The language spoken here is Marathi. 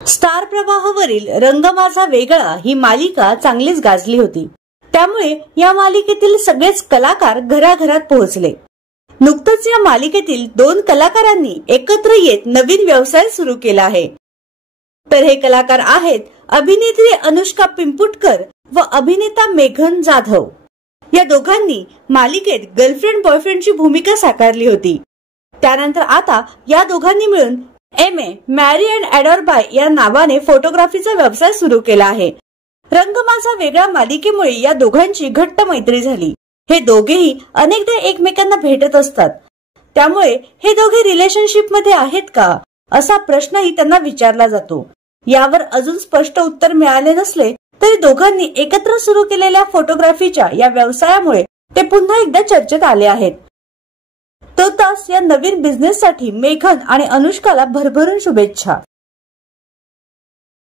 स्टार प्रवाहावरील रंग माझा वेगळा ही मालिका चांगलीच गाजली होती। त्यामुळे या मालिकेतील सगळेच कलाकार घराघरात पोहोचले। नुकतंच या मालिकेतील 2 कलाकारांनी एकत्र येत नवीन व्यवसाय सुरू केला आहे। तर हे कलाकार आहेत अभिनेत्री अनुष्का पिंपुटकर व अभिनेता मेघन जाधव। या दोघांनी मालिकेत गर्लफ्रेंड बॉयफ्रेंडची भूमिका साकारली होती। त्यानंतर आता या दोघांनी मिळून MA मॅरी अँड अडॉर बाय या नावाने फोटोग्राफीचा व्यवसाय सुरू केला आहे। रंग माझा वेगळा मालिकेमुळे या दोघांची घट्ट मैत्री झाली। हे दोघेही अनेकदा एकमेकांना भेटत असतात। त्यामुळे हे दोघे रिलेशनशिप मध्ये आहेत का असा प्रश्नही त्यांना विचारला जातो। यावर अजून स्पष्ट उत्तर मिळाले नसले तरी दोघांनी एकत्र सुरू केलेल्या फोटोग्राफीच्या या व्यवसायामुळे ते पुन्हा एकदा चर्चेत आले आहेत। तोतास या नवीन बिझनेससाठी मेघन आणि अनुष्काला भरभरून शुभेच्छा।